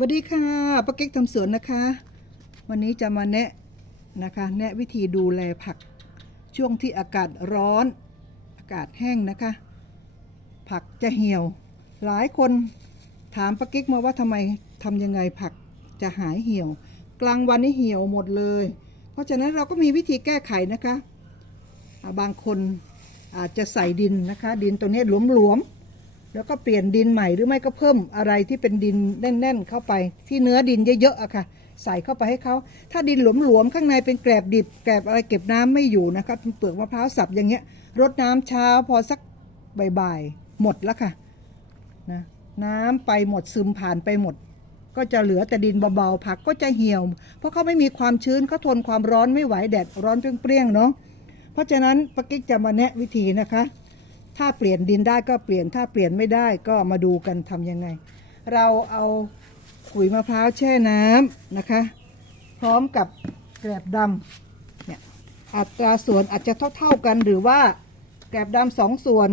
สวัสดีค่ะป้าเก๊กทำสวนนะคะ วันนี้จะมาแนะนะคะ แนะวิธีดูแลผัก ช่วงที่อากาศร้อน อากาศแห้งนะคะ ผักจะเหี่ยว หลายคนถามป้าเก๊กมาว่าทำไมทำยังไงผักจะหายเหี่ยว กลางวันนี่เหี่ยวหมดเลย เพราะฉะนั้นเราก็มีวิธีแก้ไขนะคะ บางคนอาจจะใส่ดินนะคะ ดินตัวนี้หลวมๆ แล้วก็เปลี่ยนดินใหม่หรือไม่ก็เพิ่มอะไรที่เป็นดินแน่น ๆ เข้าไป ที่เนื้อดินเยอะๆอะค่ะ ใส่เข้าไปให้เขา ถ้าดินหลวมๆข้างในเป็นแกลบดิบแกลบอะไรเก็บน้ำไม่อยู่นะคะเป็นเปลือกมะพร้าวสับอย่างเงี้ยรดน้ำเช้าพอสักบ่ายๆหมดแล้วค่ะนะน้ำไปหมดซึมผ่านไปหมด ก็จะเหลือแต่ดินเบาๆผักก็จะเหี่ยว เพราะเขาไม่มีความชื้นเขาทนความร้อนไม่ไหวแดดร้อนเปรี้ยงๆเนาะเพราะฉะนั้นปากิ๊กจะมาแนะวิธีนะคะ ถ้าเปลี่ยนดินได้ก็เปลี่ยนถ้าเปลี่ยนไม่ได้ก็มาดูกันทำยังไง เราเอาขุยมะพร้าวแช่น้ำนะคะ พร้อมกับแกลบดำเนี่ยอัตราส่วนอาจจะเท่า ๆกันหรือว่าแกลบดำสองส่วน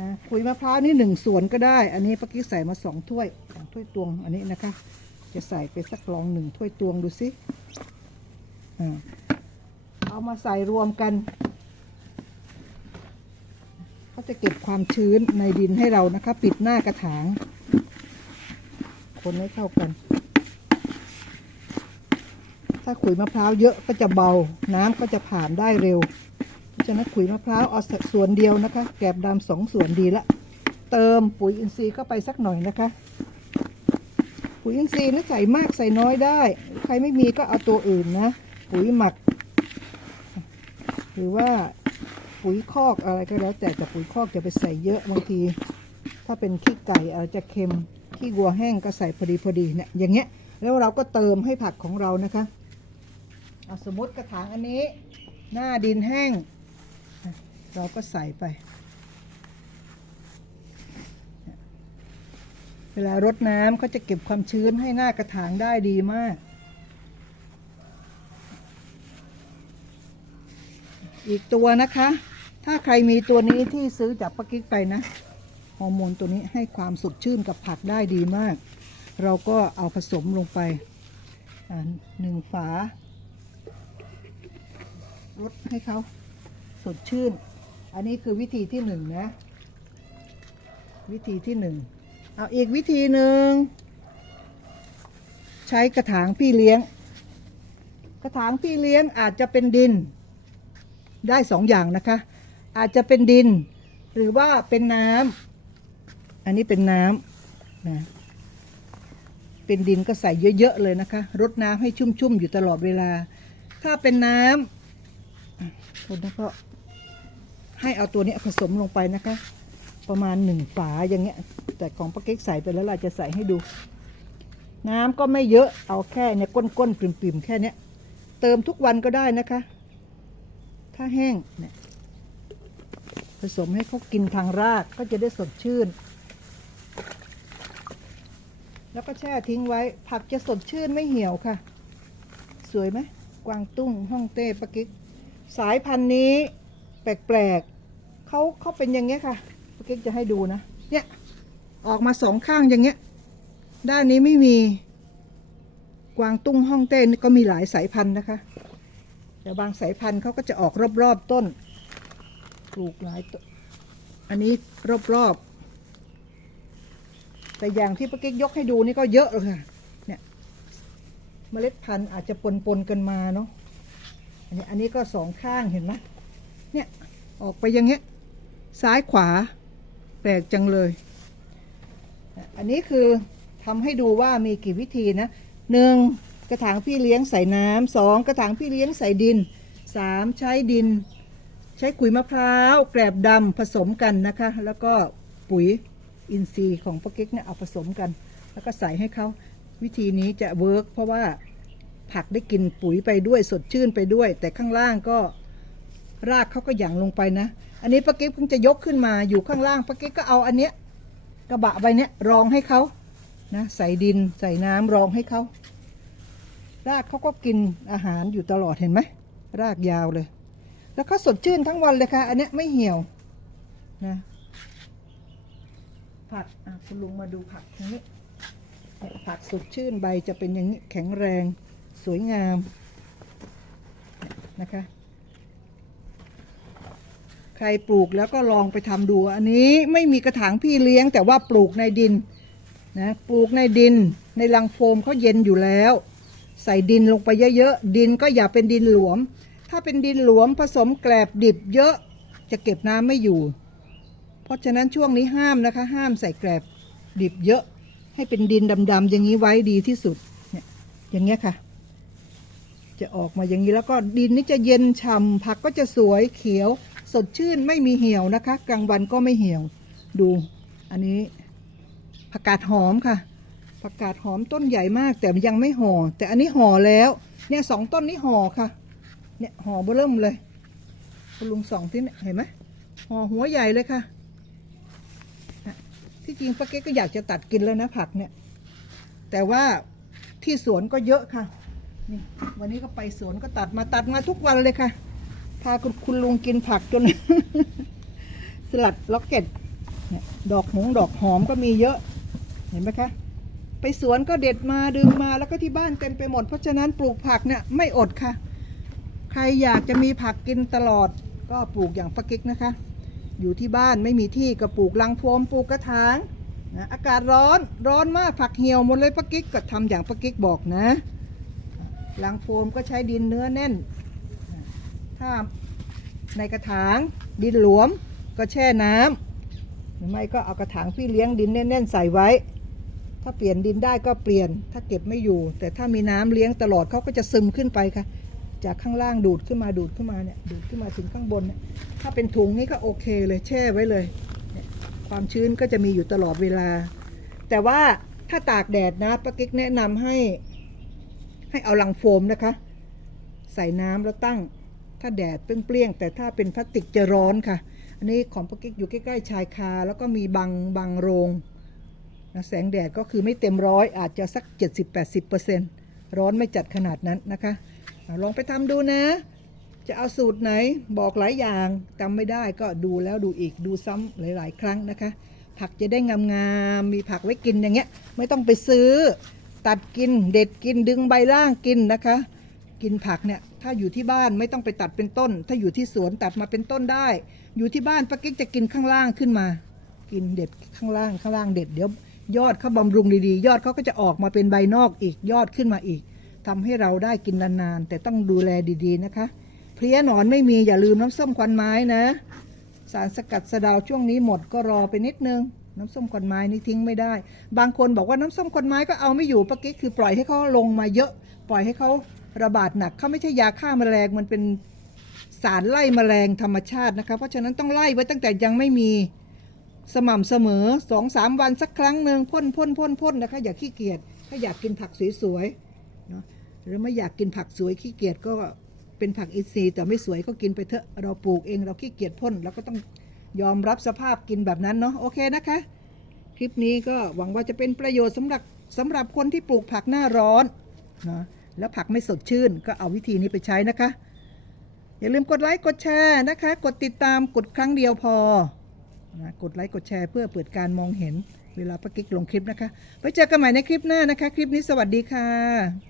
นะขุยมะพร้าวนี่หนึ่งส่วนก็ได้ อันนี้ปกิ๊กใส่มาสองถ้วยสองถ้วยตวงอันนี้นะคะ จะใส่ไปสักลองหนึ่งถ้วยตวงดูสิเอามาใส่รวมกัน เขาจะเก็บความชื้นในดินให้เรานะคะ ปิดหน้ากระถาง คนให้เข้ากัน ถ้าขุยมะพร้าวเยอะก็จะเบา น้ำก็จะผ่านได้เร็ว เพราะฉะนั้นขุยมะพร้าวเอาสักส่วนเดียวนะคะ แกบดำสองส่วนดีละ เติมปุ๋ยอินทรีย์เข้าไปสักหน่อยนะคะ ปุ๋ยอินทรีย์นะใส่มากใส่น้อยได้ ใครไม่มีก็เอาตัวอื่นนะ ปุ๋ยหมัก หรือว่า ปุ๋ยคอกอะไรก็แล้ว แต่แต่ปุ๋ยคอกจะไปใส่เยอะบางที ถ้าเป็นขี้ไก่อาจจะเค็มขี้วัวแห้งก็ใส่พอดีพอดีเนี่ยอย่างเงี้ย แล้วเราก็เติมให้ผักของเรานะคะเอาสมมติกระถางอันนี้ หน้าดินแห้ง เราก็ใส่ไป เวลารดน้ำเขาจะเก็บความชื้นให้หน้ากระถางได้ดีมากอีกตัวนะคะ ถ้าใครมีตัวนี้ที่ซื้อจากปากิ๊กไปนะฮอร์โมนตัวนี้ให้ความสดชื่นกับผักได้ดีมาก เราก็เอาผสมลงไปหนึ่งฝารดให้เขาสดชื่น อันนี้คือวิธีที่หนึ่งนะ วิธีที่หนึ่งเอาอีกวิธีหนึ่งใช้กระถางพี่เลี้ยง กระถางพี่เลี้ยงอาจจะเป็นดินได้สองอย่างนะคะ อาจจะเป็นดิน หรือว่าเป็นน้ำอันนี้เป็นน้ำนะเป็นดินก็ใส่เยอะๆเลยนะคะรดน้ำให้ชุ่มๆอยู่ตลอดเวลา ถ้าเป็นน้ำอะคนนะก็ให้เอาตัวนี้ผสมลงไปนะคะ ประมาณหนึ่งฝาอย่างเงี้ย แต่ของป้าเก๊กใส่ไปแล้วเราจะใส่ให้ดู น้ำก็ไม่เยอะเอาแค่เนี่ยก้นๆปริ่มๆแค่เนี้ยเติมทุกวันก็ได้นะคะ ถ้าแห้งเนี่ย ผสมให้เขากินทางรากก็จะได้สดชื่น แล้วก็แช่ทิ้งไว้ ผักจะสดชื่นไม่เหี่ยวค่ะ สวยไหมกวางตุ้งฮ่องเต้ปะกิ๊กสายพันธุ์นี้ แปลกๆเขาเขาเป็นอย่างเงี้ยค่ะปะกิ๊กจะให้ดูนะ เนี่ย ออกมาสองข้างอย่างเงี้ย ด้านนี้ไม่มี กวางตุ้งฮ่องเต้ก็มีหลายสายพันธุ์นะคะ แต่บางสายพันธุ์เขาก็จะออกรอบๆต้น ลูกหลายต้นอันนี้รอบๆ แต่อย่างที่ป้าเก๊กยกให้ดูนี่ก็เยอะเลยค่ะเนี่ยเมล็ดพันธุ์อาจจะปนๆกันมาเนาะอันนี้อันนี้ก็สองข้างเห็นไหมเนี่ยออกไปอย่างเงี้ยซ้ายขวาแปลกจังเลย อันนี้คือทำให้ดูว่ามีกี่วิธีนะหนึ่งกระถางพี่เลี้ยงใส่น้ำสองกระถางพี่เลี้ยงใส่ดินสามใช้ดิน ใช้ขุยมะพร้าวแกลบดำผสมกันนะคะ แล้วก็ปุ๋ยอินทรีย์ของป้ากิ๊กเนี่ยเอาผสมกัน แล้วก็ใส่ให้เขาวิธีนี้จะเวิร์กเพราะว่าผักได้กินปุ๋ยไปด้วยสดชื่นไปด้วย แต่ข้างล่างก็รากเขาก็หยั่งลงไปนะ อันนี้ป้ากิ๊กเพิ่งจะยกขึ้นมาอยู่ข้างล่างป้ากิ๊กก็เอาอันเนี้ยกระบะใบเนี้ยรองให้เขานะใส่ดินใส่น้ำรองให้เขารากเขาก็กินอาหารอยู่ตลอดเห็นไหมรากยาวเลย แล้วก็สดชื่นทั้งวันเลยค่ะ อันนี้ไม่เหี่ยวนะผักคุณลุงมาดูผักตรงนี้ผักสดชื่นใบจะเป็นอย่างนี้แข็งแรงสวยงามนะคะ ใครปลูกแล้วก็ลองไปทำดู อันนี้ไม่มีกระถางพี่เลี้ยง แต่ว่าปลูกในดินนะปลูกในดินในรังโฟมเขาเย็นอยู่แล้ว ใส่ดินลงไปเยอะๆดินก็อย่าเป็นดินหลวม ถ้าเป็นดินหลวมผสมแกลบดิบเยอะจะเก็บน้ำไม่อยู่ เพราะฉะนั้นช่วงนี้ห้ามนะคะ ห้ามใส่แกลบดิบเยอะ ให้เป็นดินดำๆอย่างนี้ไว้ดีที่สุดเนี่ยอย่างเงี้ยค่ะ จะออกมาอย่างนี้แล้วก็ดินนี่จะเย็นฉ่ำผักก็จะสวยเขียว สดชื่นไม่มีเหี่ยวนะคะ กลางวันก็ไม่เหี่ยวดู อันนี้ผักกาดหอมค่ะผักกาดหอมต้นใหญ่มากแต่ยังไม่ห่อแต่อันนี้ห่อแล้ว เนี่ยสองต้นนี้ห่อค่ะ เนี่ยห่อเบอเริ่มเลยคุณลุงสองที่เนี่ยเห็นไหมห่อหัวใหญ่เลยค่ะ ที่จริงป้าเก๊กก็อยากจะตัดกินแล้วนะผักเนี่ย แต่ว่าที่สวนก็เยอะค่ะ นี่วันนี้ก็ไปสวนก็ตัดมาตัดมาทุกวันเลยค่ะ พาคุณคุณลุงกินผักจน สลัดล็อกเก็ตเนี่ยดอกหงดอกหอมก็มีเยอะ เห็นไหมคะ ไปสวนก็เด็ดมาดึงมาแล้วก็ที่บ้านเต็มไปหมด เพราะฉะนั้นปลูกผักเนี่ยไม่อดค่ะ รอยากจะมีผักกินตลอดก็ปลูกอย่างป้ากิ๊กนะคะ อยู่ที่บ้านไม่มีที่ก็ปลูกลังโฟมปลูกกระถางนะอากาศร้อนร้อนมากผักเหี่ยวหมดเลยป้ากิ๊กก็ทำอย่างป้ากิ๊กบอกนะลังโฟมก็ใช้ดินเนื้อแน่น ถ้าในกระถางดินหลวมก็แช่น้ำหรือไม่ก็เอากระถางพี่เลี้ยงดินแน่นๆใส่ไว้ ถ้าเปลี่ยนดินได้ก็เปลี่ยน ถ้าเก็บไม่อยู่ แต่ถ้ามีน้ำเลี้ยงตลอดเขาก็จะซึมขึ้นไปค่ะ จากข้างล่างดูดขึ้นมาดูดขึ้นมาเนี่ยดูดขึ้นมาถึงข้างบนเนี่ยถ้าเป็นถุงนี่ก็โอเคเลยแช่ไว้เลย ความชื้นก็จะมีอยู่ตลอดเวลา แต่ว่าถ้าตากแดดนะป้ากิ๊กแนะนำให้ ให้เอาลังโฟมนะคะ ใส่น้ำแล้วตั้ง ถ้าแดดเปรี้ยงๆแต่ถ้าเป็นพลาสติกจะร้อนค่ะ อันนี้ของป้ากิ๊กอยู่ใกล้ๆชายคา แล้วก็มีบางบางโรงนะแสงแดดก็คือไม่เต็มร้อยอาจจะสัก 70-80%ร้อนไม่จัดขนาดนั้นนะคะ ลองไปทำดูนะ จะเอาสูตรไหนบอกหลายอย่างจำไม่ได้ก็ดูแล้วดูอีกดูซ้ำหลาย ๆ ครั้งนะคะ ผักจะได้งามๆมีผักไว้กินอย่างเงี้ย ไม่ต้องไปซื้อ ตัดกินเด็ดกินดึงใบล่างกินนะคะ กินผักเนี่ยถ้าอยู่ที่บ้านไม่ต้องไปตัดเป็นต้น ถ้าอยู่ที่สวนตัดมาเป็นต้นได้ อยู่ที่บ้านป้ากิ๊กจะกินข้างล่างขึ้นมา กินเด็ดข้างล่างข้างล่างเด็ดเดี๋ยวยอดเขาบำรุงดีๆ ยอดเขาก็จะออกมาเป็นใบนอกอีกยอดขึ้นมาอีก ทำให้เราได้กินนานๆแต่ต้องดูแลดีๆนะคะ เพลี้ยหนอนไม่มีอย่าลืมน้ำส้มควันไม้นะ สารสกัดสะดาวช่วงนี้หมดก็รอไปนิดนึง น้ำส้มควันไม้นี่ทิ้งไม่ได้ บางคนบอกว่าน้ำส้มควันไม้ก็เอาไม่อยู่ปะกิ๊กคือปล่อยให้เขาลงมาเยอะ ปล่อยให้เขาระบาดหนักเขาไม่ใช่ยาฆ่าแมลงมันเป็นสารไล่แมลงธรรมชาตินะคะ เพราะฉะนั้นต้องไล่ไว้ตั้งแต่ยังไม่มีสม่ำเสมอสองสามวันสักครั้งหนึ่งพ่นพ่นพ่นพ่นนะคะ อย่าขี้เกียจถ้าอยากกินผักสวยๆเนาะ หรือไม่อยากกินผักสวยขี้เกียจก็เป็นผักอินทรีย์แต่ไม่สวยก็กินไปเถอะเราปลูกเองเราขี้เกียจพ่นเราก็ต้องยอมรับสภาพกินแบบนั้นเนาะโอเคนะคะ คลิปนี้ก็หวังว่าจะเป็นประโยชน์สำหรับสำหรับคนที่ปลูกผักหน้าร้อนนะแล้วผักไม่สดชื่นก็เอาวิธีนี้ไปใช้นะคะ อย่าลืมกดไลค์กดแชร์นะคะ กดติดตามกดครั้งเดียวพอนะกดไลค์กดแชร์เพื่อเปิดการมองเห็นเวลาป้ากิ๊กลงคลิปนะคะไว้เจอกันใหม่ในคลิปหน้านะคะ คลิปนี้สวัสดีค่ะ